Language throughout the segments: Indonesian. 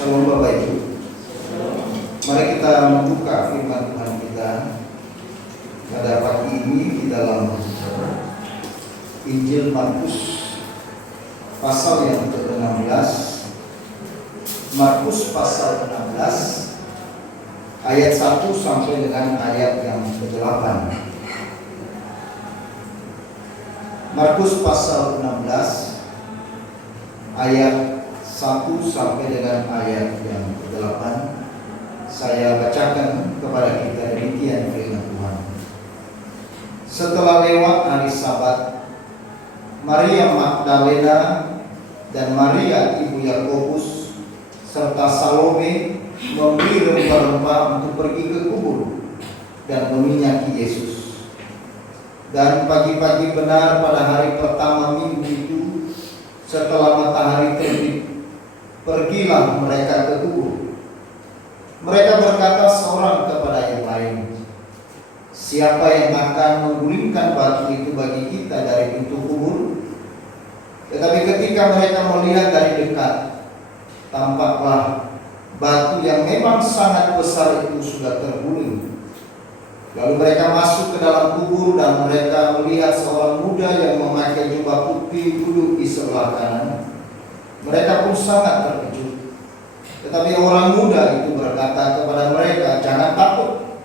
Shalom Bapak Ibu. Mari kita membuka firman Tuhan kita pada pagi ini di dalam Injil Markus pasal yang ke-16. Markus pasal 16 ayat 1 sampai dengan ayat yang ke-8. Markus pasal 16 ayat 1 sampai dengan ayat yang ke-8. Saya bacakan kepada kita demikian firman Tuhan. Setelah lewat hari Sabat, Maria Magdalena dan Maria ibu Yakobus serta Salome membeli rempah-rempah untuk pergi ke kubur dan meminyaki Yesus. Dan pagi-pagi benar pada hari pertama minggu itu, setelah matahari terbit, pergilah mereka ke kubur. Mereka berkata seorang kepada yang lain, "Siapa yang akan menggulingkan batu itu bagi kita dari pintu kubur?" Tetapi ketika mereka melihat dari dekat, tampaklah batu yang memang sangat besar itu sudah terguling. Lalu mereka masuk ke dalam kubur dan mereka melihat seorang muda yang memakai jubah putih duduk di sebelah kanan. Mereka pun sangat terkejut. Tetapi orang muda itu berkata kepada mereka, "Jangan takut.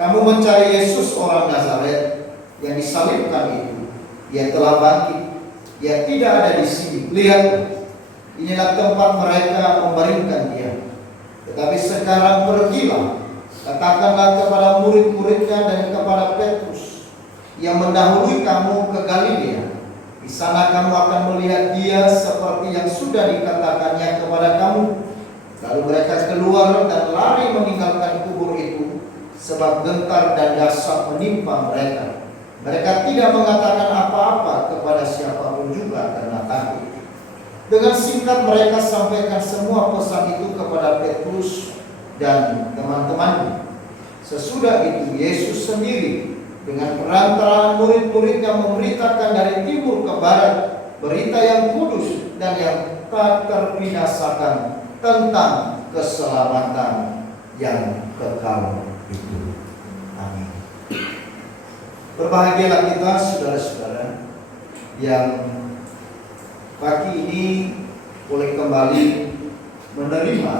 Kamu mencari Yesus orang Nazaret yang disalibkan itu. Ia telah bangkit. Ia tidak ada di sini. Lihat, inilah tempat mereka membaringkan dia. Tetapi sekarang pergilah, katakanlah kepada murid-muridnya dan kepada Petrus yang mendahului kamu ke Galilea. Di sana kamu akan melihat dia seperti yang sudah dikatakannya kepada kamu." Lalu mereka keluar dan lari meninggalkan kubur itu, sebab gentar dan dahsyat menimpa mereka. Mereka tidak mengatakan apa-apa kepada siapapun juga karena takut. Dengan singkat mereka sampaikan semua pesan itu kepada Petrus dan teman-temannya. Sesudah itu Yesus sendiri dengan perantaraan murid-muridnya memberitakan dari timur ke barat berita yang kudus dan yang tak terbinasakan tentang keselamatan yang kekal itu. Amin. Berbahagialah kita saudara-saudara yang pagi ini boleh kembali menerima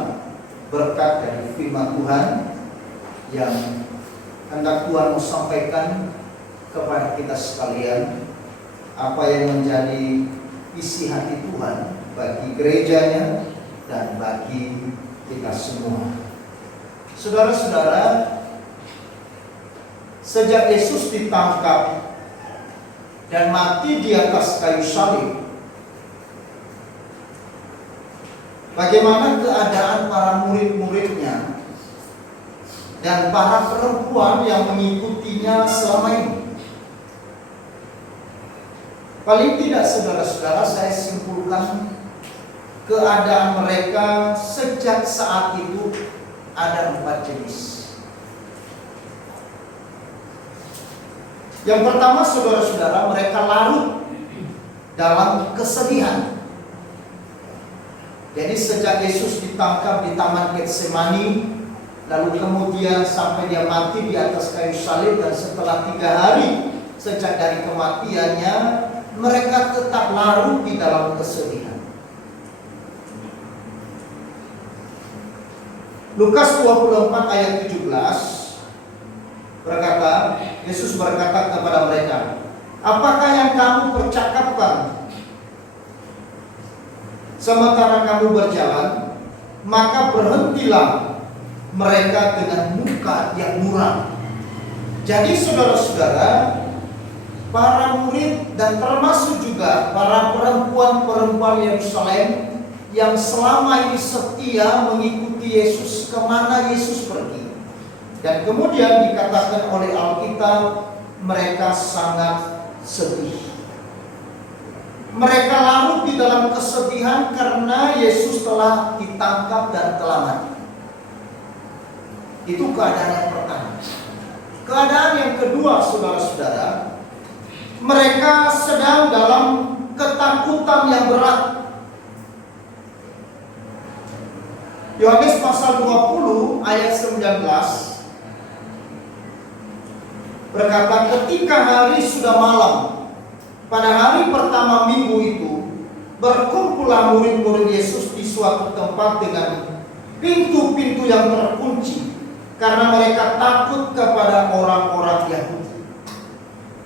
berkat dari firman Tuhan yang hendak Tuhan mau sampaikan kepada kita sekalian, apa yang menjadi isi hati Tuhan bagi gerejanya dan bagi kita semua. Saudara-saudara, sejak Yesus ditangkap dan mati di atas kayu salib, bagaimana keadaan para murid-muridnya dan para perempuan yang mengikutinya selama ini? Paling tidak saudara-saudara, saya simpulkan keadaan mereka sejak saat itu ada 4 jenis. Yang pertama saudara-saudara, mereka larut dalam kesedihan. Jadi sejak Yesus ditangkap di Taman Getsemani, lalu kemudian sampai dia mati di atas kayu salib, dan setelah 3 hari sejak dari kematiannya, mereka tetap larut di dalam kesedihan. Lukas 24 ayat 17 berkata, Yesus berkata kepada mereka, "Apakah yang kamu percakapkan sementara kamu berjalan? Maka berhentilah mereka dengan muka yang muram." Jadi saudara-saudara, para murid dan termasuk juga para perempuan-perempuan Yerusalem yang selama ini setia mengikuti Yesus kemana Yesus pergi. Dan kemudian dikatakan oleh Alkitab, mereka sangat sedih. Mereka larut di dalam kesedihan karena Yesus telah ditangkap dan telah mati. Itu keadaan yang pertama. Keadaan yang kedua saudara-saudara, mereka sedang dalam ketakutan yang berat. Yohanes pasal 20 ayat 19 berkata, ketika hari sudah malam, pada hari pertama minggu itu, berkumpullah murid-murid Yesus di suatu tempat dengan pintu-pintu yang terkunci, karena mereka takut kepada orang-orang Yahudi.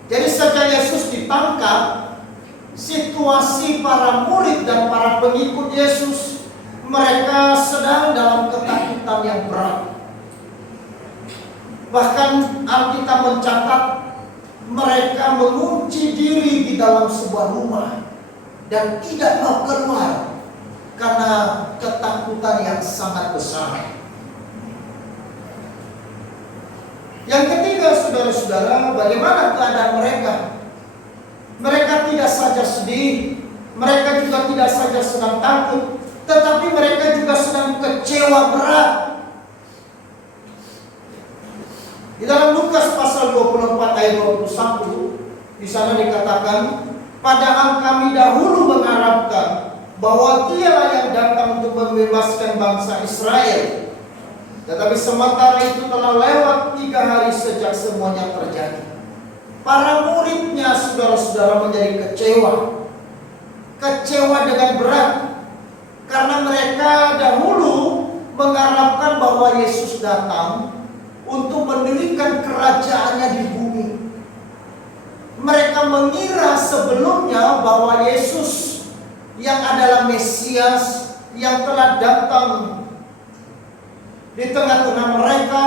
Jadi sejak Yesus ditangkap, situasi para murid dan para pengikut Yesus, mereka sedang dalam ketakutan yang berat. Bahkan Alkitab mencatat mereka mengunci diri di dalam sebuah rumah dan tidak mau keluar karena ketakutan yang sangat besar. Yang ketiga, saudara-saudara, bagaimana keadaan mereka? Mereka tidak saja sedih, mereka juga tidak saja sedang takut, tetapi mereka juga sedang kecewa berat. Di dalam Lukas pasal 24 ayat 21, di sana dikatakan, padahal kami dahulu mengharapkan bahwa Dialah yang datang untuk membebaskan bangsa Israel. Tetapi sementara itu telah lewat 3 hari sejak semuanya terjadi. Para muridnya, saudara-saudara, menjadi kecewa. Kecewa dengan berat. Karena mereka dahulu mengharapkan bahwa Yesus datang untuk mendirikan kerajaannya di bumi. Mereka mengira sebelumnya bahwa Yesus yang adalah Mesias yang telah datang di tengah-tengah mereka,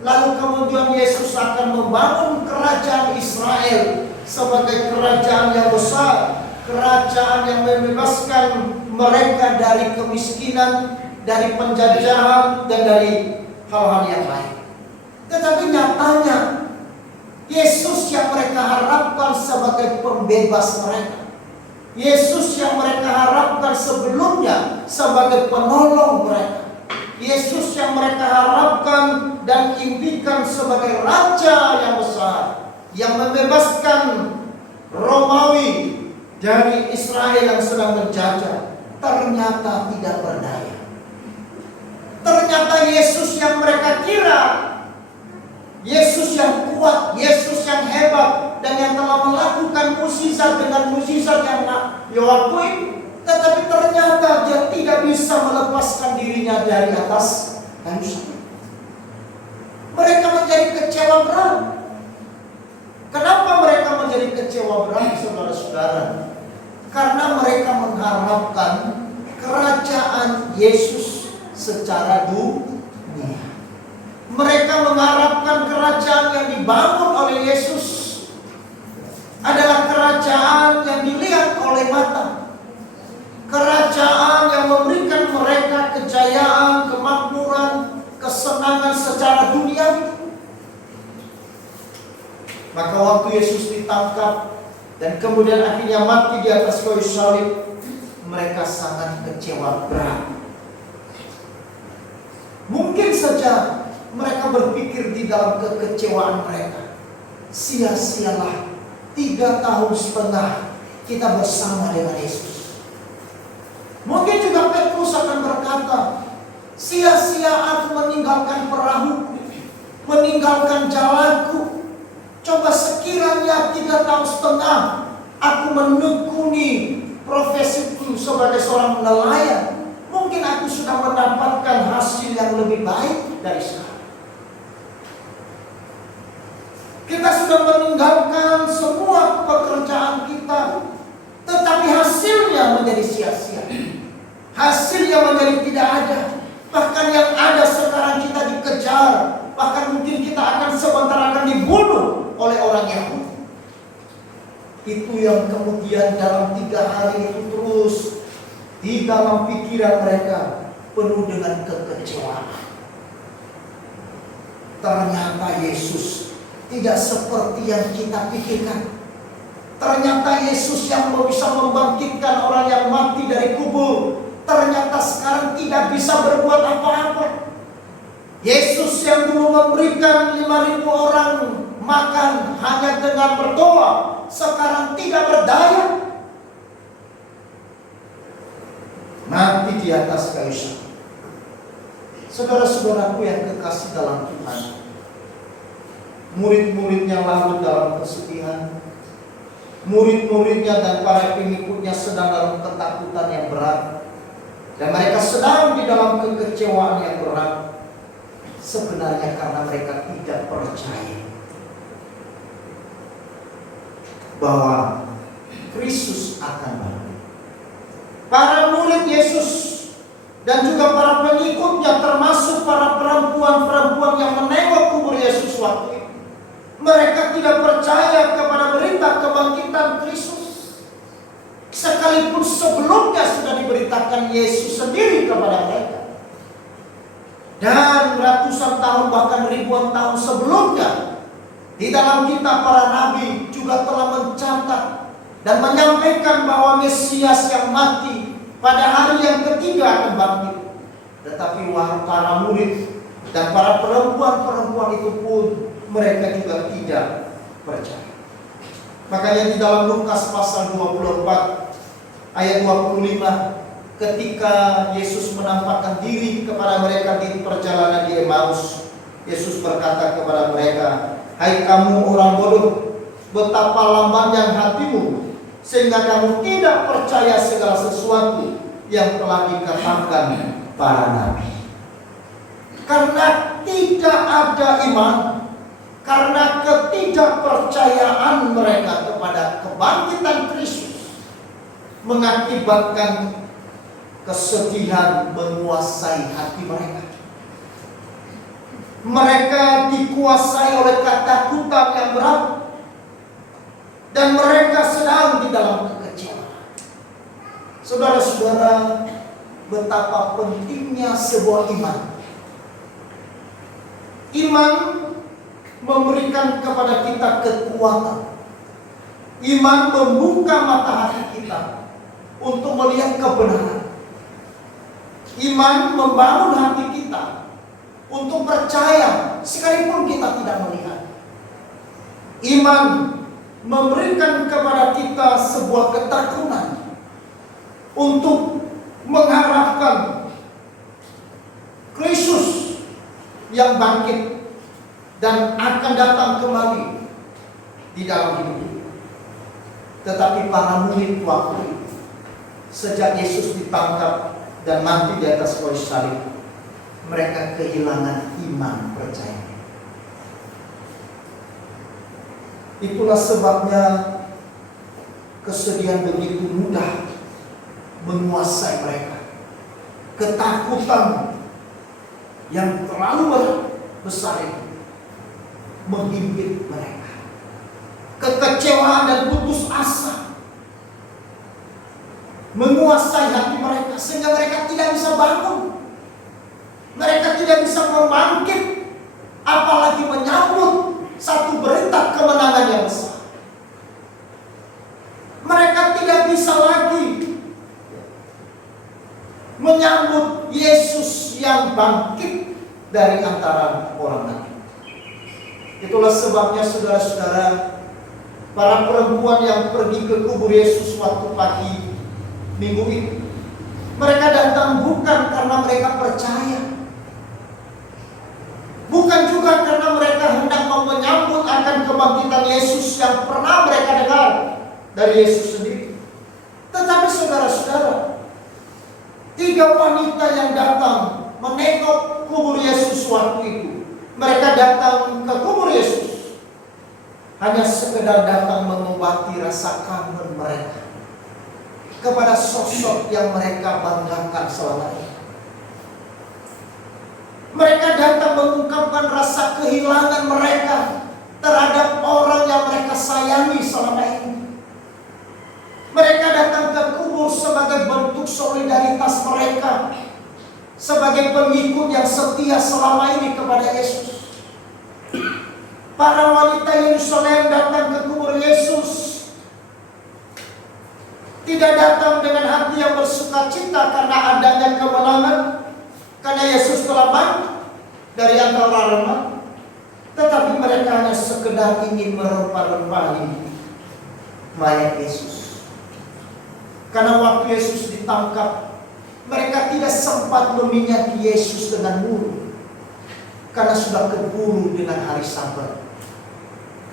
lalu kemudian Yesus akan membangun kerajaan Israel sebagai kerajaan yang besar, kerajaan yang membebaskan mereka dari kemiskinan, dari penjajahan, dan dari hal-hal yang lain. Tetapi nyatanya Yesus yang mereka harapkan sebagai pembebas mereka, Yesus yang mereka harapkan sebelumnya sebagai penolong mereka, Yesus yang mereka harapkan dan impikan sebagai raja yang besar, yang membebaskan Romawi dari Israel yang sedang menjajah, ternyata tidak berdaya. Ternyata Yesus yang mereka kira, Yesus yang kuat, Yesus yang hebat, dan yang telah melakukan mukjizat dengan mukjizat yang dilakukan, tetapi ternyata dia tidak bisa melepaskan dirinya dari atas kayu salib. Mereka menjadi kecewa berat. Kenapa mereka menjadi kecewa berat, saudara-saudara? Karena mereka mengharapkan kerajaan Yesus secara dunia. Mereka mengharapkan kerajaan yang dibangun oleh Yesus adalah kerajaan yang dilihat oleh mata. Kerajaan yang memberikan mereka kejayaan, kemakmuran, kesenangan secara dunia. Maka waktu Yesus ditangkap dan kemudian akhirnya mati di atas kayu salib, mereka sangat kecewa berat. Mungkin saja mereka berpikir di dalam kekecewaan mereka, sia-sialah 3,5 tahun kita bersama dengan Yesus. Mungkin juga Petrus akan berkata, sia-sia aku meninggalkan perahu, meninggalkan jalanku. Coba sekiranya 3,5 tahun aku menekuni profesiku sebagai seorang nelayan, mungkin aku sudah mendapatkan hasil yang lebih baik dari sekarang. Kita sudah meninggalkan semua pekerjaan kita, tetapi hasilnya menjadi sia-sia. Hasilnya menjadi tidak ada. Bahkan yang ada sekarang kita dikejar. Bahkan mungkin kita akan sebentar akan dibunuh oleh orang Yahudi. Itu yang kemudian dalam 3 hari itu terus di dalam pikiran mereka penuh dengan kekecewaan. Ternyata Yesus tidak seperti yang kita pikirkan. Ternyata Yesus yang bisa membangkitkan orang yang mati dari kubur, ternyata sekarang tidak bisa berbuat apa-apa. Yesus yang dulu memberikan 5.000 orang makan hanya dengan berdoa, sekarang tidak berdaya. Mati di atas kayu salib. Saudara-saudaraku yang kekasih dalam Tuhan, murid-muridnya larut dalam kesedihan, murid-muridnya dan para pengikutnya sedang dalam ketakutan yang berat, dan mereka sedang di dalam kekecewaan yang berat, sebenarnya karena mereka tidak percaya bahwa Kristus akan bangkit. Para murid Yesus dan juga para pengikutnya, termasuk para perempuan-perempuan yang menengok kubur Yesus waktu itu, mereka tidak percaya kepada berita kebangkitan Kristus, sekalipun sebelumnya sudah diberitakan Yesus sendiri kepada mereka. Dan ratusan tahun bahkan ribuan tahun sebelumnya, di dalam kitab para nabi juga telah mencatat dan menyampaikan bahwa Mesias yang mati pada hari yang ketiga akan bangkit. Tetapi para murid dan para perempuan-perempuan itu pun mereka juga tidak percaya. Makanya di dalam Lukas pasal 24 ayat 25, ketika Yesus menampakkan diri kepada mereka di perjalanan di Emmaus, Yesus berkata kepada mereka, "Hai kamu orang bodoh, betapa lambannya hatimu, sehingga kamu tidak percaya segala sesuatu yang telah dikatakan para nabi." Karena tidak ada iman, karena ketidakpercayaan mereka kepada kebangkitan Kristus, mengakibatkan kesedihan menguasai hati mereka. Mereka dikuasai oleh ketakutan yang berat, dan mereka sedang di dalam kekecewaan. Saudara-saudara, betapa pentingnya sebuah iman. Iman memberikan kepada kita kekuatan. Iman membuka mata hati kita untuk melihat kebenaran. Iman membangun hati kita untuk percaya sekalipun kita tidak melihat. Iman memberikan kepada kita sebuah ketekunan untuk mengharapkan Kristus yang bangkit dan akan datang kembali di dalam hidup kita. Tetapi para murid waktu itu, sejak Yesus ditangkap dan mati di atas kayu salib, mereka kehilangan iman percaya. Itulah sebabnya kesedihan begitu mudah menguasai mereka. Ketakutan yang terlalu besar itu menghimpit mereka. Kekecewaan dan putus asa menguasai hati mereka, sehingga mereka tidak bisa bangun. Mereka tidak bisa membangkit, apalagi menyambut satu berita kemenangan yang besar. Mereka tidak bisa lagi menyambut Yesus yang bangkit dari antara orang mati. Itulah sebabnya saudara-saudara, para perempuan yang pergi ke kubur Yesus waktu pagi minggu itu, mereka datang bukan karena mereka percaya, bukan juga karena mereka hendak menyambut akan kebangkitan Yesus yang pernah mereka dengar dari Yesus sendiri. Tetapi saudara-saudara, 3 wanita yang datang menengok kubur Yesus waktu itu, mereka datang ke kubur Yesus hanya sekedar datang mengobati rasa kangen mereka kepada sosok yang mereka banggakan selama ini. Mereka datang mengungkapkan rasa kehilangan mereka terhadap orang yang mereka sayangi selama ini. Mereka datang ke kubur sebagai bentuk solidaritas mereka, sebagai pengikut yang setia selama ini kepada Yesus. Para wanita Yerusalem datang ke kubur Yesus tidak datang dengan hati yang bersukacita karena adanya kemenangan, karena Yesus telah bangkit dari antara orang mati. Tetapi mereka hanya sekedar ingin merempah-rempahi mayat Yesus. Karena waktu Yesus ditangkap Mereka tidak sempat meminyaki Yesus dengan mulu, karena sudah keburu dengan hari Sabat.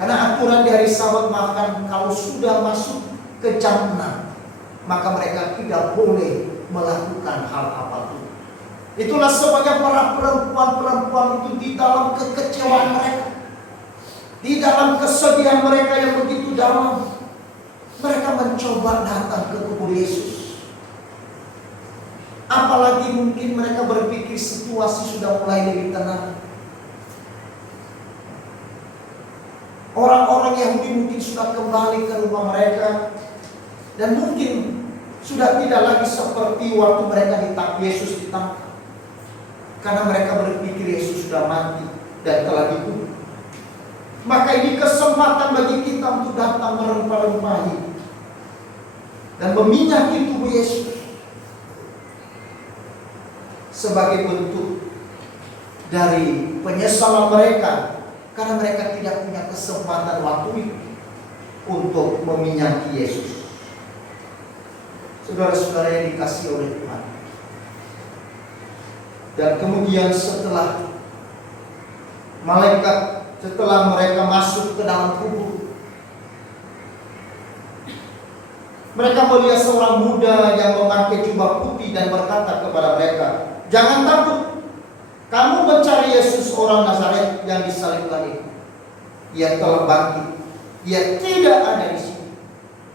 Karena aturan di hari Sabat makan kalau sudah masuk ke jam 6, maka mereka tidak boleh melakukan hal apapun. Itulah sebabnya para perempuan-perempuan itu di dalam kekecewaan mereka, di dalam kesedihan mereka yang begitu dalam, mereka mencoba datang ke kubur Yesus. Apalagi mungkin mereka berpikir situasi sudah mulai lebih tenang. Orang-orang Yahudi mungkin sudah kembali ke rumah mereka, dan mungkin sudah tidak lagi seperti waktu mereka Yesus ditangkap. Karena mereka berpikir Yesus sudah mati dan telah dikubur. Maka ini kesempatan bagi kita untuk datang merempah-rempahi dan meminyaki tubuh Yesus sebagai bentuk dari penyesalan mereka, karena mereka tidak punya kesempatan waktu itu untuk meminyaki Yesus. Saudara-saudara yang dikasihi oleh Tuhan, dan kemudian setelah mereka masuk ke dalam kubur, mereka melihat seorang muda yang memakai jubah putih dan berkata kepada mereka, "Jangan takut, kamu mencari Yesus orang Nazaret yang disalibkan itu. Ia telah bangkit. Ia tidak ada di sini."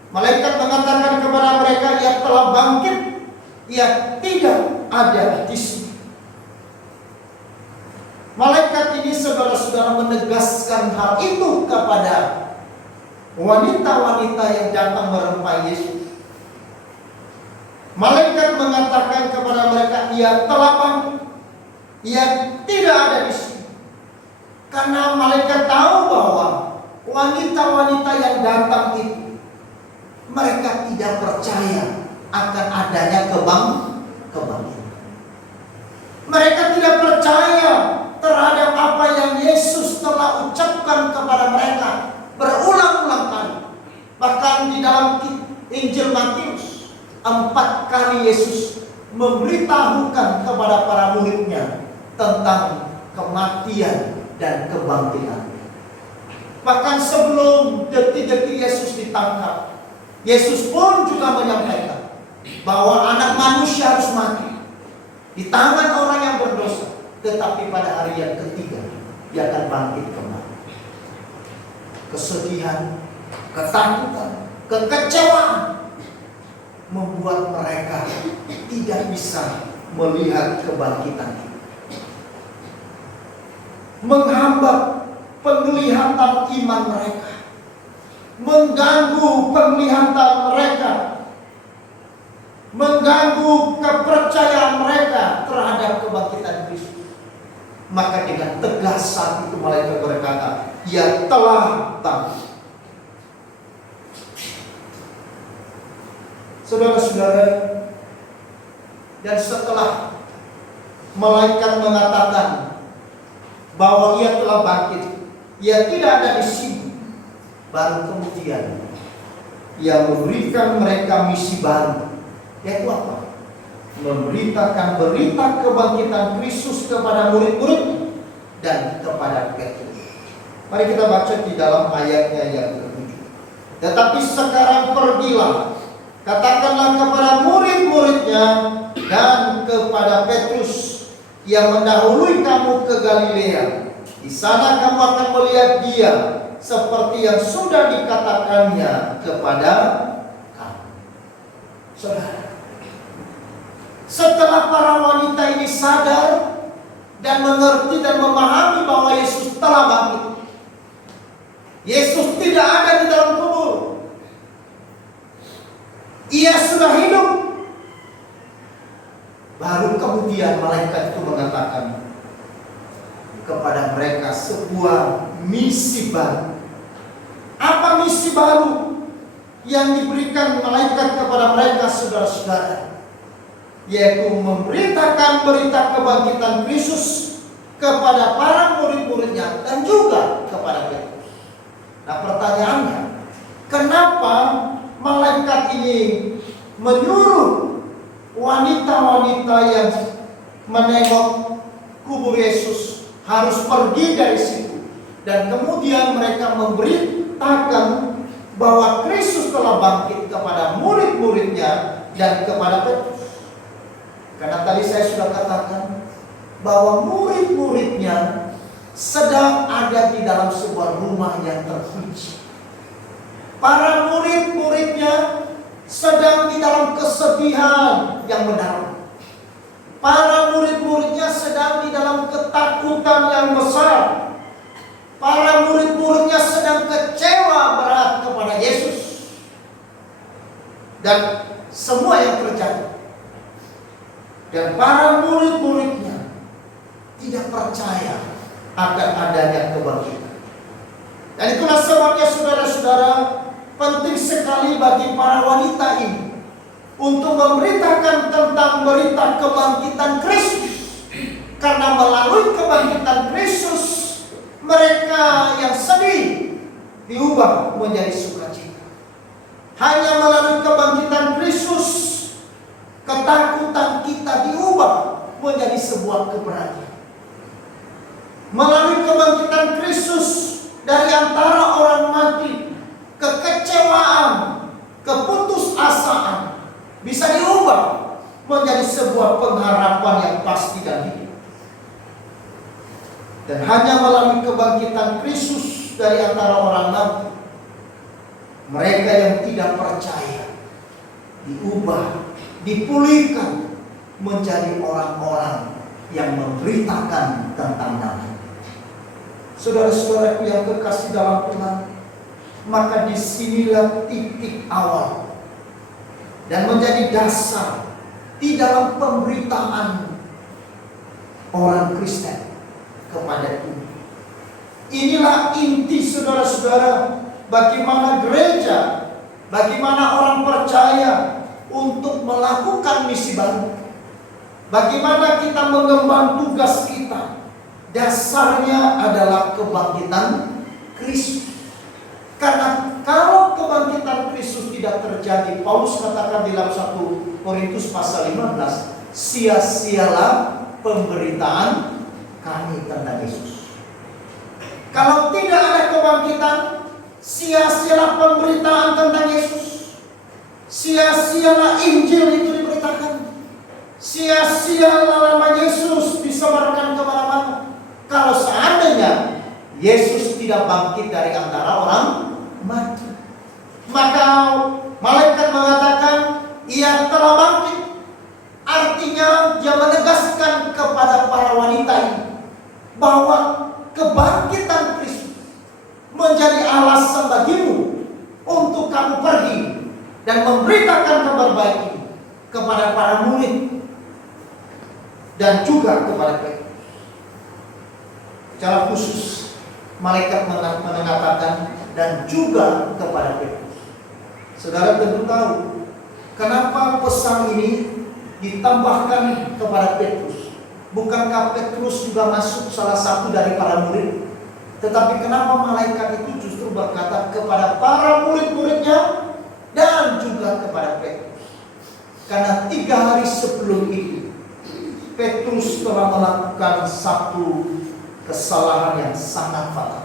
Malaikat mengatakan kepada mereka, "Ia telah bangkit. Ia tidak ada di sini." Malaikat ini, saudara-saudara, menegaskan hal itu kepada wanita-wanita yang datang merempah Yesus. Malaikat mengatakan kepada mereka, "Ia telah bangkit. Ia tidak ada di sini." Karena malaikat tahu bahwa wanita-wanita yang datang itu, mereka tidak percaya akan adanya kebangkitan. Mereka tidak percaya terhadap apa yang Yesus telah ucapkan kepada mereka berulang-ulang kali. Bahkan di dalam Injil Matius, 4 kali Yesus memberitahukan kepada para muridnya tentang kematian dan kebangkitan. Bahkan sebelum detik-detik Yesus ditangkap, Yesus pun juga menyampaikan bahwa anak manusia harus mati di tangan orang yang berdosa, tetapi pada hari yang ketiga dia akan bangkit kembali. Kesedihan, ketakutan, kekecewaan membuat mereka tidak bisa melihat kebangkitan itu, menghambat penglihatan iman mereka, mengganggu penglihatan mereka, mengganggu kepercayaan mereka terhadap kebangkitan Kristus. Maka dengan tegas saat itu malaikat berkata, "Ia telah bangkit." Saudara-saudara, dan setelah malaikat mengatakan bahwa ia telah bangkit, ia tidak ada di sini, baru kemudian ia memberikan mereka misi baru, yaitu apa? Memberitakan berita kebangkitan Kristus kepada murid-murid dan kepada Petrus. Mari kita baca di dalam ayatnya yang ke-7. "Tetapi sekarang pergilah, katakanlah kepada murid-muridnya dan kepada Petrus yang mendahului kamu ke Galilea. Di sana kamu akan melihat dia seperti yang sudah dikatakannya kepada kamu." Saudara, setelah para wanita ini sadar dan mengerti dan memahami bahwa Yesus telah bangkit, Yesus tidak ada di dalam kubur, ia sudah hidup, baru kemudian malaikat itu mengatakan kepada mereka sebuah misi baru. Apa misi baru yang diberikan malaikat kepada mereka, saudara-saudara? Yaitu memberitakan berita kebangkitan Kristus kepada para murid-muridnya dan juga kepada Petrus. Nah, pertanyaannya, kenapa malaikat ini menyuruh wanita-wanita yang menengok kubur Yesus harus pergi dari situ. Dan kemudian mereka memberitakan bahwa Kristus telah bangkit kepada murid-muridnya dan kepada Petrus. Karena tadi saya sudah katakan bahwa murid-muridnya sedang ada di dalam sebuah rumah yang terkunci. Para murid-muridnya sedang di dalam kesedihan yang mendalam. Para murid-muridnya sedang di dalam ketakutan yang besar. Para murid-muridnya sedang kecewa berat kepada Yesus. Dan semua yang terjadi. Dan para murid-muridnya tidak percaya akan adanya kebangkitan. Dan itulah sebabnya saudara-saudara, penting sekali bagi para wanita ini untuk memberitakan tentang berita kebangkitan Kristus. Karena melalui kebangkitan Kristus, mereka yang sedih diubah menjadi sukacita. Hanya melalui kebangkitan Kristus, ketakutan kita diubah menjadi sebuah keberanian. Melalui kebangkitan Kristus, dari antara orang mati, kekecewaan, keputusasaan bisa diubah menjadi sebuah pengharapan yang pasti dan hidup. Dan hanya melalui kebangkitan Kristus dari antara orang mati, mereka yang tidak percaya diubah, dipulihkan menjadi orang-orang yang memberitakan tentang nama. Saudara-saudaraku yang kekasih dalam Tuhan, maka disinilah titik awal dan menjadi dasar di dalam pemberitaan orang Kristen kepada dunia. Inilah inti saudara-saudara, bagaimana gereja, bagaimana orang percaya untuk melakukan misi baru. Bagaimana kita mengemban tugas kita. Dasarnya adalah kebangkitan Kristus. Karena kalau kebangkitan Kristus tidak terjadi, Paulus katakan di dalam 1 Korintus pasal 15, sia-sialah pemberitaan kami tentang Yesus. Kalau tidak ada kebangkitan, sia-sialah pemberitaan tentang Yesus. Sia-sialah Injil itu diberitakan. Sia-sialah nama Yesus disebarkan kemana-mana. Kalau seandainya Yesus tidak bangkit dari antara orang mati, maka malaikat mengatakan ia telah bangkit. Artinya dia menegaskan kepada para wanita ini bahwa kebangkitan Kristus menjadi alasan bagimu untuk kamu pergi dan memberitakan kabar baik ini kepada para murid dan juga kepada Petrus. Secara khusus malaikat mengatakan dan juga kepada Petrus. Saudara tentu tahu kenapa pesan ini ditambahkan kepada Petrus. Bukankah Petrus juga masuk salah satu dari para murid? Tetapi kenapa malaikat itu justru berkata kepada para murid-muridnya dan juga kepada Petrus? Karena 3 hari sebelum itu Petrus telah melakukan satu kesalahan yang sangat fatal,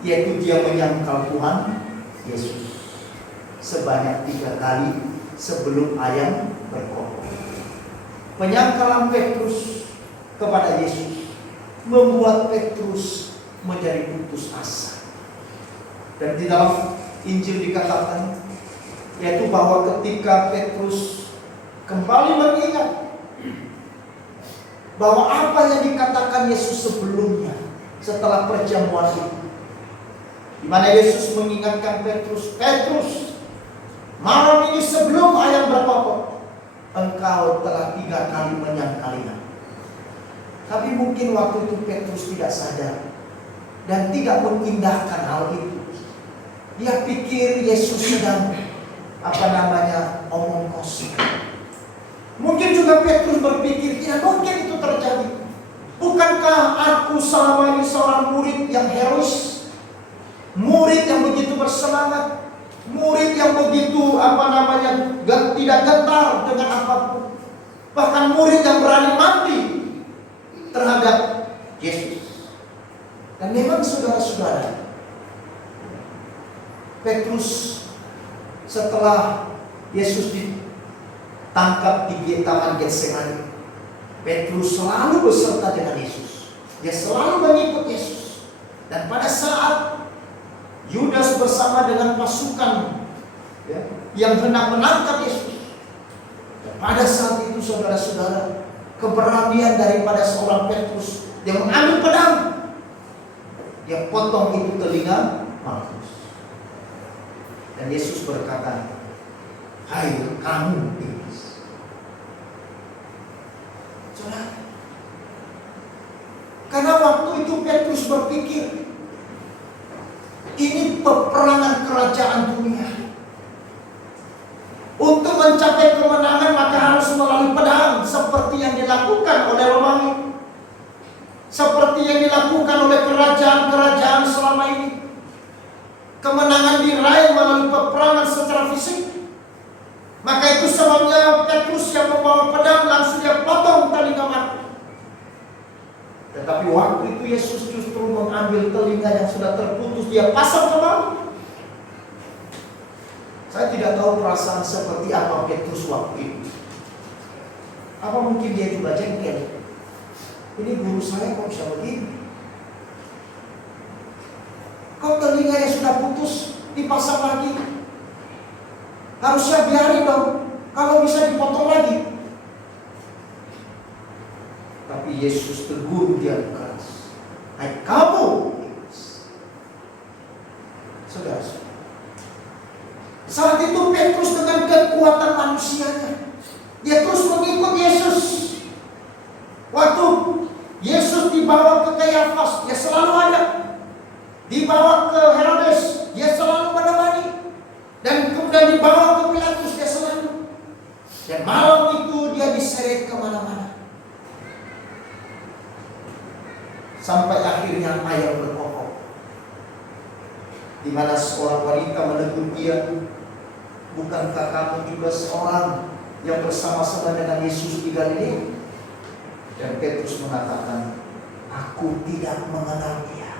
yaitu dia menyangkal Tuhan Yesus sebanyak 3 kali sebelum ayam berkokok. Penyangkalan Petrus kepada Yesus membuat Petrus menjadi putus asa. Dan di dalam Injil dikatakan yaitu bahwa ketika Petrus kembali mengingat bahwa apa yang dikatakan Yesus sebelumnya setelah perjamuan itu, di mana Yesus mengingatkan Petrus, Petrus, malam ini sebelum ayam berkokok, engkau telah 3 kali menyangkalinya. Tapi mungkin waktu itu Petrus tidak sadar dan tidak mengindahkan hal itu. Dia pikir Yesus sedang omong kosong. Mungkin juga Petrus berpikir tidak mungkin itu terjadi. Bukankah aku selama ini seorang murid yang herois, murid yang begitu bersemangat, murid murid yang begitu tidak gentar dengan apapun. Bahkan murid yang berani mati terhadap Yesus. Dan memang saudara-saudara, Petrus setelah Yesus ditangkap di taman Getsemani, Petrus selalu beserta dengan Yesus. Dia selalu mengikut Yesus. Dan pada saat Yudas bersama dengan pasukan yang hendak menangkap Yesus, dan pada saat itu saudara-saudara, keberanian daripada seorang Petrus, dia mengambil pedang, dia potong itu telinga Malkus. Dan Yesus berkata, "Hai kamu iblis." Saudara, karena waktu itu Petrus berpikir, ini peperangan kerajaan dunia. Untuk mencapai kemenangan maka harus melalui pedang, seperti yang dilakukan oleh Romawi, seperti yang dilakukan oleh kerajaan-kerajaan selama ini. Kemenangan diraih melalui peperangan secara fisik. Maka itu sebabnya Petrus yang membawa pedang langsung dia potong telinga Malkus. Tetapi waktu itu Yesus justru mengambil telinga yang sudah terputus, dia pasang kembali. Saya tidak tahu perasaan seperti apa Petrus waktu itu. Apa mungkin dia juga jengkel? Ini guru saya kok bisa begini? Kok telinga yang sudah putus dipasang lagi? Harusnya biarin dong, kalau bisa dipotong lagi. Tapi Yesus tegur dia keras. "Hai kamu!" Saudara, saat itu Petrus dengan kekuatan manusianya, dia terus mengikut Yesus. Waktu Yesus dibawa ke Kayafas, dia selalu ada. Dibawa ke Herodes, dia selalu menemani. Dan kemudian dibawa ke Pilatus, dia selalu. Dan malam itu dia diseret kemana-mana. Sampai akhirnya ayam berkokok, di mana seorang wanita menegur dia, "Bukankah kamu juga seorang yang bersama-sama dengan Yesus di Galilea?" Dan Petrus mengatakan, "Aku tidak mengenal dia."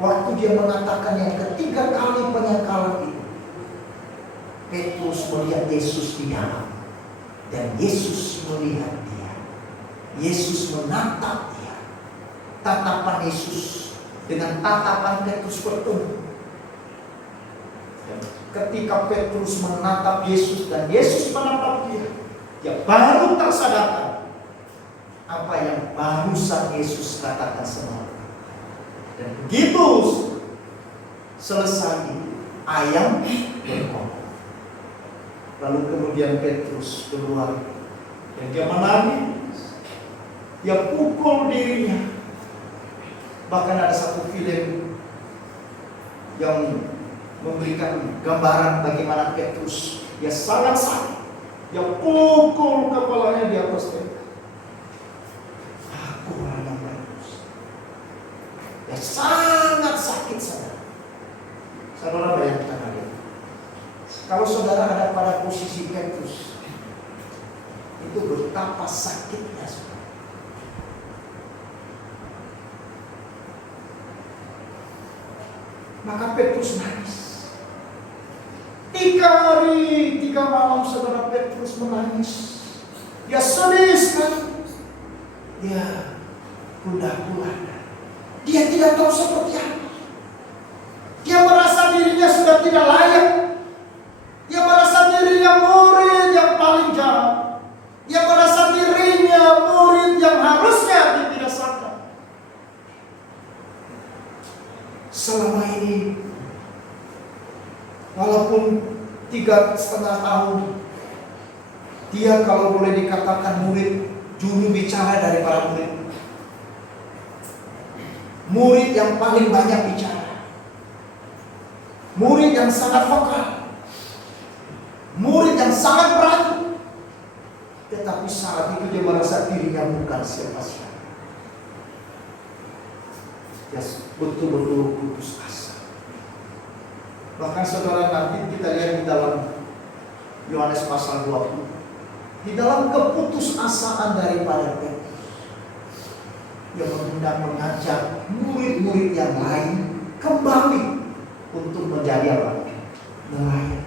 Waktu dia mengatakan yang ketiga kali penyangkalan itu, Petrus melihat Yesus di dalam, dan Yesus melihat dia. Yesus menatap dia. Tatapan Yesus dengan tatapan Petrus bertemu. Dan ketika Petrus menatap Yesus dan Yesus menatap dia, dia baru tersadarkan apa yang barusan Yesus katakan semalam. Dan begitu selesai ayam berkokok. Lalu kemudian Petrus keluar dan dia menangis, dia pukul dirinya. Bahkan ada satu film yang memberikan gambaran bagaimana Petrus, dia sangat sakit, dia pukul kepalanya di atas tembok. Aku anak Petrus, dia sangat sakit saudara. Saudara bayangkan aja, kalau saudara ada pada posisi Petrus, itu betapa sakitnya saudara. Maka Petrus nangis. 3 hari 3 malam saudara Petrus menangis. Dia sedih sekali. Dia gundah gulana. Dia tidak tahu seperti apa. Dia merasa dirinya sudah tidak layak. Dia merasa dirinya murid yang paling jahat. Dia merasa dirinya murid yang harusnya dibinasakan. Selama ini, walaupun 3,5 tahun, dia kalau boleh dikatakan murid, juru bicara dari para murid. Murid yang paling banyak bicara. Murid yang sangat vokal. Murid yang sangat berani. Tetapi saat itu dia merasa dirinya bukan siapa-siapa. Dia betul-betul putus asa. Bahkan saudara, nanti kita lihat di dalam Yohanes pasal 20, di dalam keputusasaan daripada Petrus yang hendak mengajak murid-murid yang lain kembali untuk menjadi apa? Nelayan.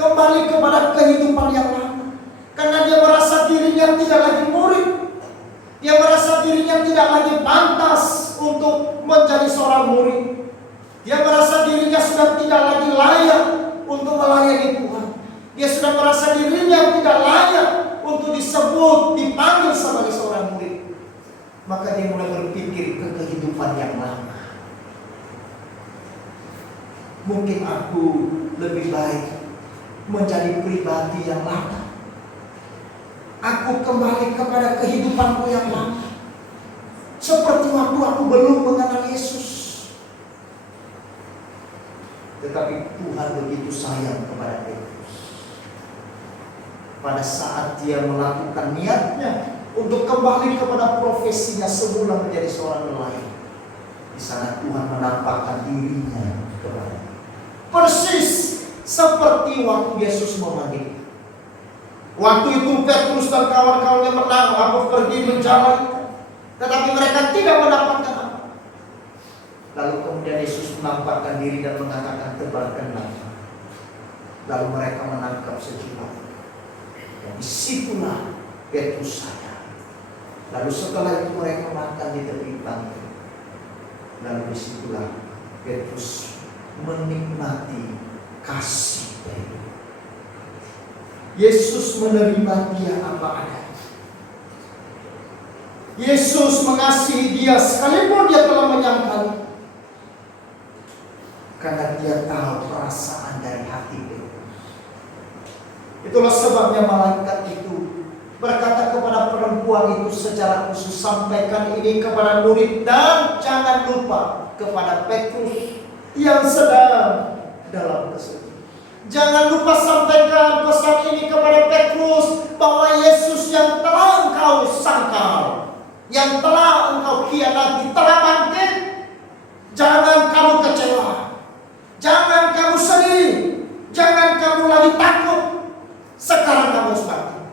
Kembali kepada kehidupan yang lama. Karena dia merasa dirinya tidak lagi murid. Dia merasa dirinya tidak lagi pantas untuk menjadi seorang murid. Dia merasa dirinya sudah tidak lagi layak untuk melayani Tuhan. Dia sudah merasa dirinya tidak layak untuk disebut, dipanggil sebagai seorang murid. Maka dia mulai berpikir ke kehidupan yang lama. Mungkin aku lebih baik menjadi pribadi yang lama. Aku kembali kepada kehidupanku yang lama. Seperti waktu aku belum mengenal Yesus. Tetapi Tuhan begitu sayang kepada Petrus. Pada saat dia melakukan niatnya untuk kembali kepada profesinya semula menjadi seorang nelayan, di sana Tuhan menampakkan dirinya kepada. Persis seperti waktu Yesus memanggil. Waktu itu Petrus dan kawan-kawannya menang, pergi menjalankan, tetapi mereka tidak mendapatkan apa. Lalu kemudian Yesus menampakkan diri dan mengatakan, tebarkanlah. Lalu mereka menangkap sejuta. Dan disitulah Petrus sadar. Lalu setelah itu mereka makan di tepi pantai. Lalu disitulah Petrus menikmati kasih dari Tuhan. Yesus menerima dia apa adanya. Yesus mengasihi dia sekalipun dia telah menyangkal. Karena dia tahu perasaan dari hati Petrus. Itulah sebabnya malaikat itu berkata kepada perempuan itu secara khusus, sampaikan ini kepada murid dan jangan lupa kepada Petrus yang sedang dalam kesulitan. Jangan lupa sampaikan pesan ini kepada Petrus bahwa Yesus yang telah engkau sangkal, yang telah engkau khianati, telah bangkit. Jangan kamu kecewa. Jangan kamu sedih. Jangan kamu lagi takut. Sekarang kamu harus bangkit.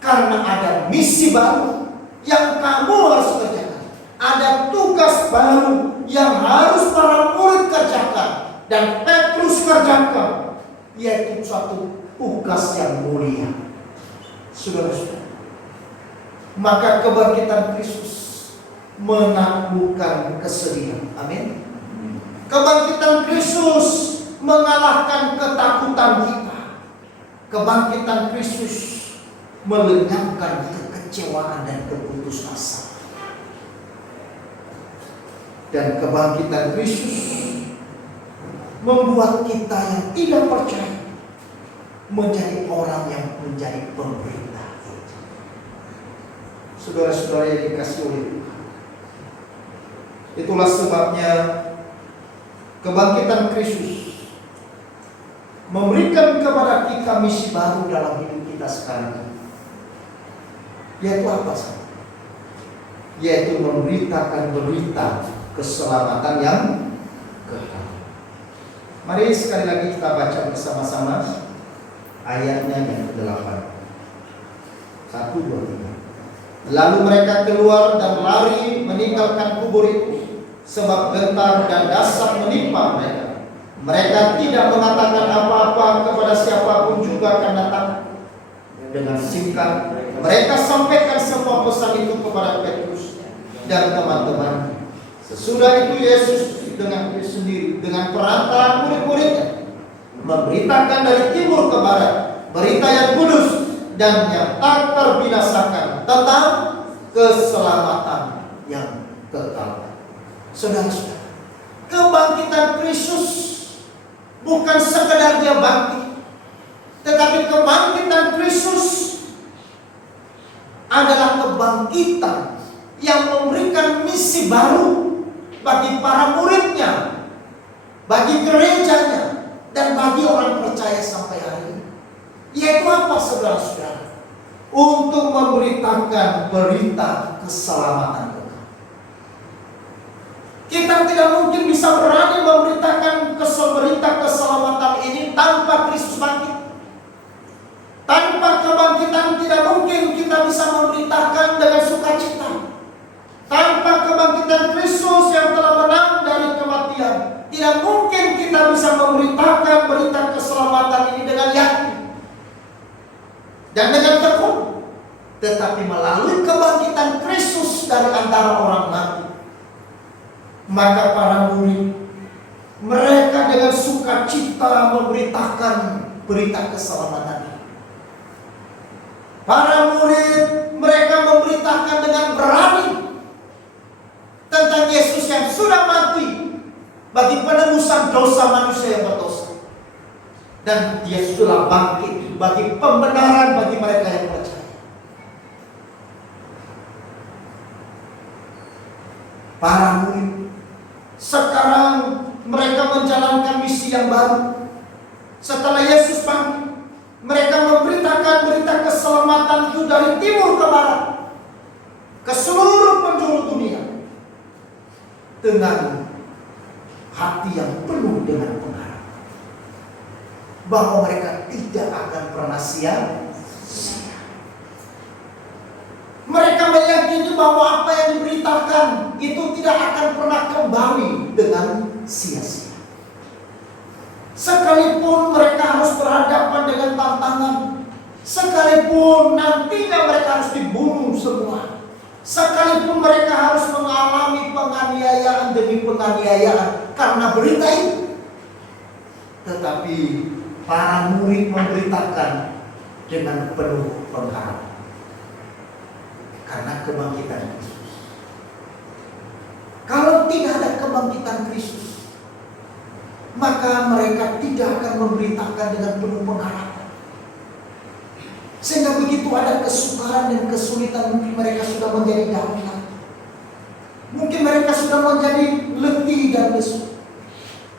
Karena ada misi baru yang kamu harus kerjakan. Ada tugas baru yang harus para murid kerjakan dan Petrus kerjakan, yaitu suatu tugas yang mulia. Saudara-saudara, maka kebangkitan Kristus menaklukkan kesedihan. Amin. Kebangkitan Kristus mengalahkan ketakutan kita. Kebangkitan Kristus melenyapkan kekecewaan dan keputusasaan. Dan kebangkitan Kristus membuat kita yang tidak percaya menjadi orang yang menjadi pemberita. Saudara-saudara yang dikasihi oleh Tuhan, itulah sebabnya kebangkitan Kristus memberikan kepada kita misi baru dalam hidup kita sekarang. Yaitu apa sih? Yaitu memberitakan berita keselamatan yang kekal. Mari sekali lagi kita baca bersama-sama ayatnya yang ke-8. 1, 2, 3. Lalu mereka keluar dan lari meninggalkan kubur itu, sebab gentar dan dasar menimpa mereka. Mereka tidak mengatakan apa-apa kepada siapapun juga karena takut. Dengan singkat mereka sampaikan semua pesan itu kepada Petrus dan teman-teman. Sesudah itu Yesus dengan sendiri dengan perantara murid-muridnya memberitakan dari timur ke barat berita yang kudus dan yang tak terbinasakan tentang keselamatan yang kekal. Saudara-saudara, kebangkitan Kristus bukan sekedar dia bangkit, tetapi kebangkitan Kristus adalah kebangkitan yang memberikan misi baru bagi para muridnya, bagi gerejanya, dan bagi orang percaya sampai hari ini. Yaitu apa, saudara-saudara? Untuk memberitakan berita keselamatan. Kita Saudara tidak mungkin bisa berani memberitakan berita keselamatan ini tanpa Kristus bangkit. Tanpa kebangkitan tidak mungkin kita bisa memberitakan dengan sukacita. Tanpa kebangkitan Kristus yang telah menang dari kematian, tidak mungkin kita bisa memberitakan berita keselamatan ini dengan yakin dan dengan tekun. Tetapi melalui kebangkitan Kristus dari antara orang mati, maka para murid mereka dengan sukacita memberitakan berita keselamatan ini. Para murid mereka memberitakan dengan berani tentang Yesus yang sudah mati bagi penebusan dosa manusia yang berdosa, dan Dia sudah bangkit bagi pembenaran bagi mereka yang percaya. Para murid sekarang mereka menjalankan misi yang baru. Setelah Yesus bangkit, mereka memberitakan berita keselamatan itu dari timur ke barat, ke seluruh penjuru dunia, dengan hati yang penuh dengan pengharapan bahwa mereka tidak akan pernah sia-sia. Mereka meyakini bahwa apa yang diberitakan itu tidak akan pernah kembali dengan sia-sia. Sekalipun mereka harus berhadapan dengan tantangan, sekalipun nantinya mereka harus dibunuh semua, sekalipun mereka harus mengalami penganiayaan demi penganiayaan karena berita itu, tetapi para murid memberitakan dengan penuh pengharapan karena kebangkitan Kristus. Kalau tidak ada kebangkitan Kristus, maka mereka tidak akan memberitakan dengan penuh pengharapan. Sehingga begitu ada kesukaran dan kesulitan, mungkin mereka sudah menjadi down. Mungkin mereka sudah menjadi letih dan lesu.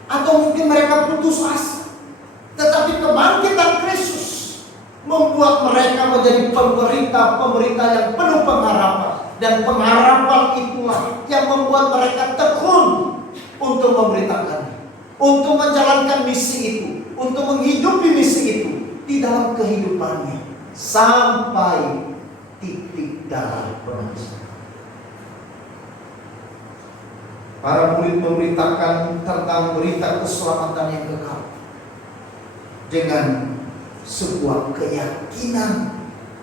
Atau mungkin mereka putus asa. Tetapi kebangkitan Kristus membuat mereka menjadi pemberita yang penuh pengharapan. Dan pengharapan itulah yang membuat mereka tekun untuk memberitakannya, untuk menjalankan misi itu, untuk menghidupi misi itu di dalam kehidupannya sampai titik darah penghabisan. Para murid memberitakan tentang berita keselamatan yang kekal dengan sebuah keyakinan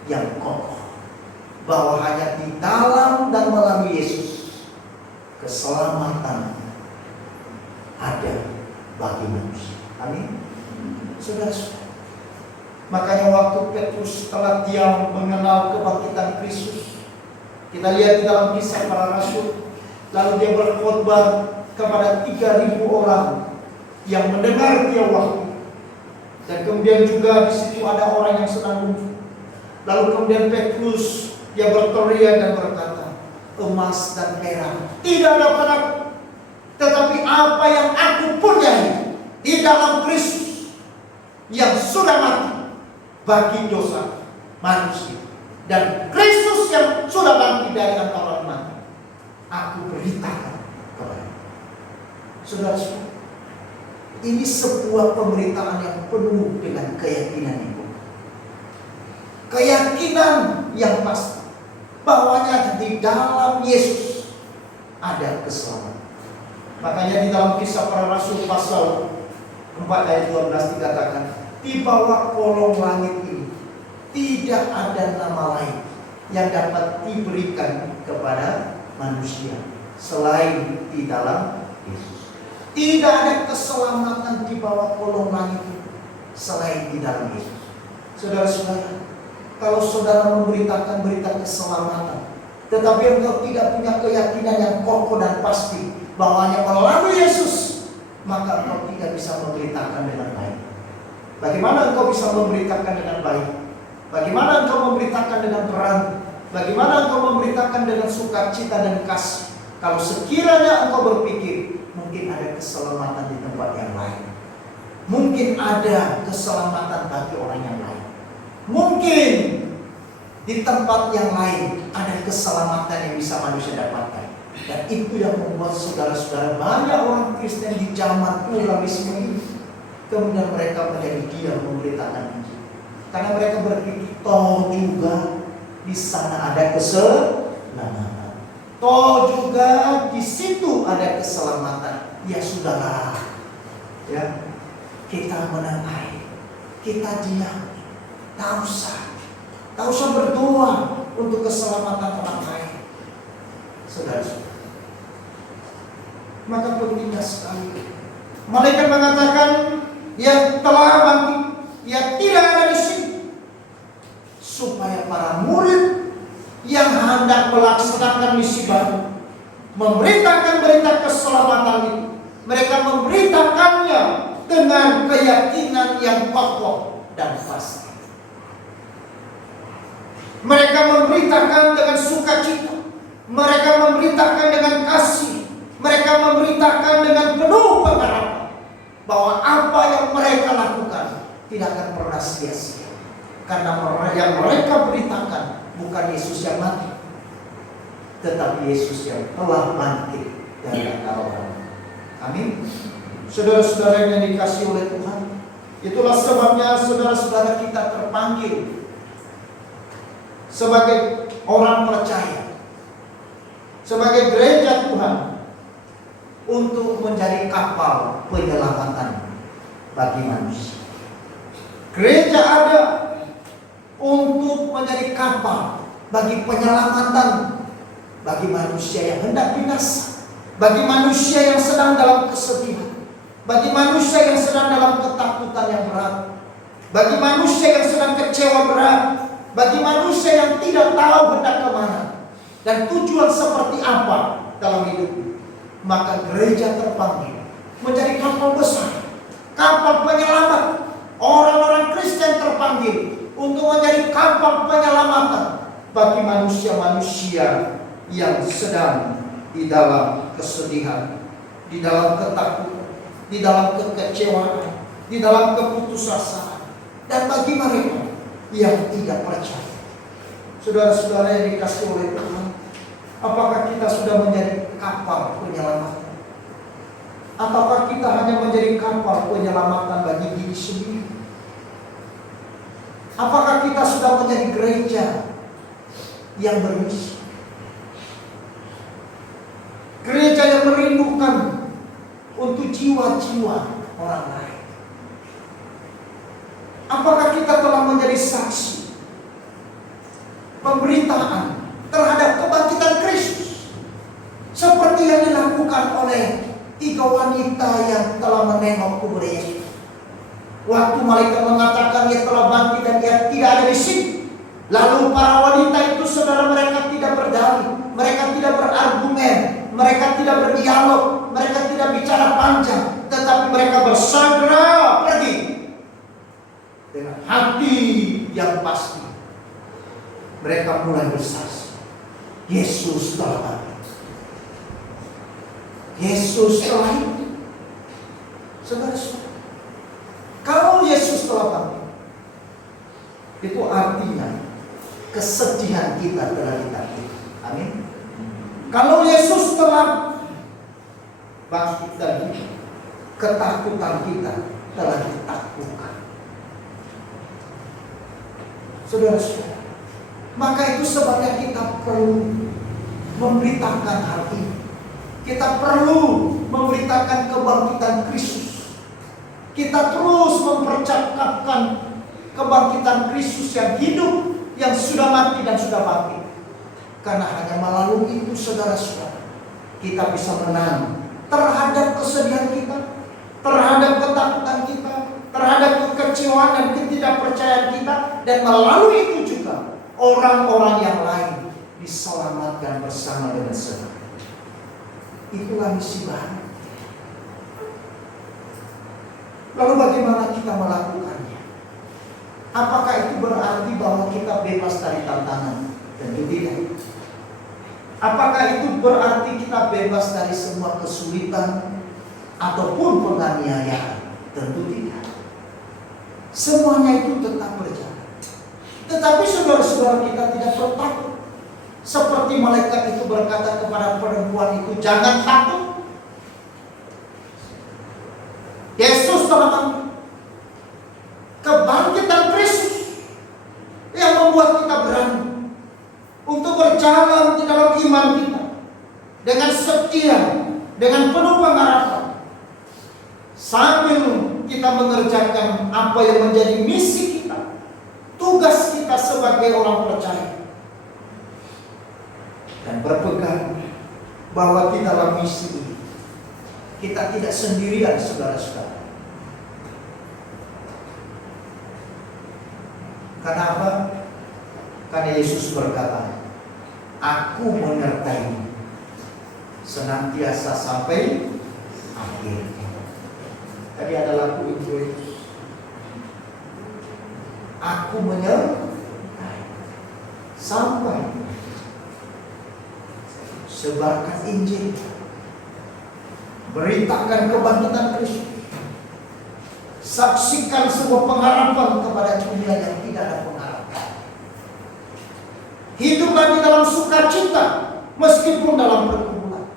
yang kokoh bahwa hanya di dalam dan melalui Yesus keselamatan ada bagi manusia. Amin. Saudara-saudara, makanya waktu Petrus setelah dia mengenal kebangkitan Kristus, kita lihat di dalam Kisah Para Rasul, lalu dia berkhotbah kepada 3.000 orang yang mendengar dia waktu. Dan kemudian juga di situ ada orang yang sedang lumpuh. Lalu kemudian Petrus dia berteriak dan berkata, emas dan perak tidak ada padaku, tetapi apa yang aku punyai di dalam Kristus yang sudah mati bagi dosa manusia, dan Kristus yang sudah bangkit dari antara orang mati, aku beritakan kepada saudara-saudara. Ini sebuah pemberitaan yang penuh dengan keyakinan itu, keyakinan yang pasti bahwanya di dalam Yesus ada keselamatan. Makanya di dalam Kisah Para Rasul pasal 4 ayat 12 dikatakan, di bawah kolong langit ini tidak ada nama lain yang dapat diberikan kepada manusia selain di dalam Yesus. Tidak ada keselamatan di bawah kolong langit selain di dalam Yesus. Saudara-saudara, kalau saudara memberitakan berita keselamatan, tetapi engkau tidak punya keyakinan yang kokoh dan pasti bahwa hanya melalui Yesus, maka engkau tidak bisa memberitakan dengan baik. Bagaimana engkau bisa memberitakan dengan baik? Bagaimana engkau memberitakan dengan terang? Bagaimana engkau memberitakan dengan sukacita dan kasih? Kalau sekiranya engkau berpikir mungkin ada keselamatan di tempat yang lain, mungkin ada keselamatan bagi orang yang lain, mungkin di tempat yang lain ada keselamatan yang bisa manusia dapatkan, Dan itu yang membuat saudara-saudara banyak orang Kristen di zaman pluralisme ini kemudian mereka menjadi diam memberitakan Injil. Karena mereka berpikir toh juga di sana ada keselamatan. Toh juga di situ ada keselamatan. Ya sudahlah. Ya. Kita menengahi. Kita diam. Tak usah berdoa untuk keselamatan orang lain. Saudara-saudara. Maka pentingnya sekali. Malaikat mengatakan, "Ya telah bangkit, ya tidak ada di sini." Supaya para murid yang hendak melaksanakan misi baru, memberitakan berita keselamatan itu, mereka memberitakannya dengan keyakinan yang kokoh dan pasti. Mereka memberitakan dengan sukacita, mereka memberitakan dengan kasih, mereka memberitakan dengan penuh pengharapan bahwa apa yang mereka lakukan tidak akan pernah sia-sia. Karena yang mereka beritakan bukan Yesus yang mati, tetapi Yesus yang telah bangkit dari antara orang. Amin. Saudara-saudara yang dikasihi oleh Tuhan, itulah sebabnya saudara-saudara kita terpanggil sebagai orang percaya, sebagai gereja Tuhan, untuk menjadi kapal penyelamatan bagi manusia. Gereja ada untuk menjadi kapal bagi penyelamatan bagi manusia yang hendak binasa, bagi manusia yang sedang dalam kesedihan, bagi manusia yang sedang dalam ketakutan yang berat, bagi manusia yang sedang kecewa berat, bagi manusia yang tidak tahu hendak kemana dan tujuan seperti apa dalam hidupnya. Maka gereja terpanggil menjadi kapal besar, kapal penyelamat. Orang-orang Kristen terpanggil untuk menjadi kapal penyelamatan bagi manusia-manusia yang sedang di dalam kesedihan, di dalam ketakutan, di dalam kekecewaan, di dalam keputusasaan, dan bagi mereka yang tidak percaya. Saudara-saudara yang dikasihi oleh Tuhan, apakah kita sudah menjadi kapal penyelamatan? Apakah kita hanya menjadi kapal penyelamatan bagi diri sendiri? Apakah kita sudah menjadi gereja yang bermisi? Gereja yang merindukan untuk jiwa-jiwa orang lain. Apakah kita telah menjadi saksi pemberitaan terhadap kebangkitan Kristus seperti yang dilakukan oleh 3 wanita yang telah menengok kubur Yesus? Waktu malaikat mengatakan dia telah bangkit dan dia tidak ada di sini, lalu para wanita itu, saudara, mereka tidak berdalih, mereka tidak berargumen, mereka tidak berdialog, mereka tidak bicara panjang, tetapi mereka bersegera pergi dengan hati yang pasti. Mereka mulai bersaksi, Yesus telah bangkit, Yesus telah hidup. Saudara-saudara, kalau Yesus telah bangkit, itu artinya kesedihan kita telah ditaklukkan. Amin. Kalau Yesus telah bangkit dan hidup, ketakutan kita telah ditaklukkan. Saudara-saudara, maka itu sebabnya kita perlu memberitakan hal ini. Kita perlu memberitakan kebangkitan Kristus. Kita terus mempercakapkan kebangkitan Kristus yang hidup, yang sudah mati dan sudah bangkit. Karena hanya melalui itu, saudara-saudara, kita bisa menang terhadap kesedihan kita, terhadap ketakutan kita, terhadap kekecewaan dan ketidakpercayaan kita. Dan melalui itu juga orang-orang yang lain diselamatkan bersama dengan saudara. Itulah misi baru. Lalu bagaimana kita melakukannya? Apakah itu berarti bahwa kita bebas dari tantangan? Tentu tidak. Apakah itu berarti kita bebas dari semua kesulitan ataupun penganiayaan? Tentu tidak. Semuanya itu tetap berjalan. Tetapi saudara-saudara kita tidak perlu takut. Seperti malaikat itu berkata kepada perempuan itu, jangan takut. Yesus teman-teman, kebangkitan Kristus yang membuat kita berani untuk berjalan di dalam iman kita dengan setia, dengan penuh pengharapan, sambil kita mengerjakan apa yang menjadi misi kita, tugas kita sebagai orang percaya, dan berpegang bahwa di dalam misi ini kita tidak sendirian, saudara-saudara. Kenapa? Karena Yesus berkata, aku menyertaimu senantiasa sampai akhir. Tadi ada lagu itu, aku menyertai sampai. Sebarkan Injil, beritakan kebangkitan Kristus, saksikan sebuah pengharapan kepada dunia yang tidak ada pengharapan. Hiduplah di dalam sukacita meskipun dalam pergumulan.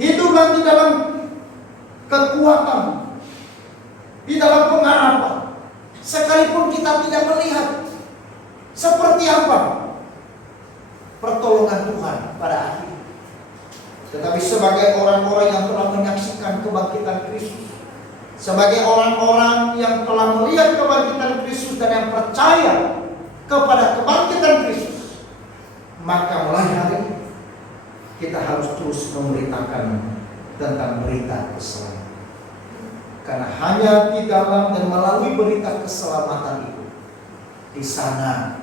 Hiduplah di dalam kekuatan, di dalam pengharapan, sekalipun kita tidak melihat seperti apa pertolongan Tuhan pada akhir. Tetapi sebagai orang-orang yang telah menyaksikan kebangkitan Kristus, sebagai orang-orang yang telah melihat kebangkitan Kristus dan yang percaya kepada kebangkitan Kristus, maka mulai hari ini kita harus terus memberitakan tentang berita keselamatan. Karena hanya di dalam dan melalui berita keselamatan itu, di sana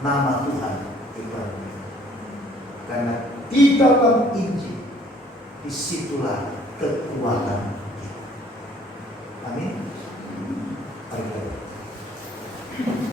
nama Tuhan dipermuliakan. Karena di dalam Injil disitulah kekuatan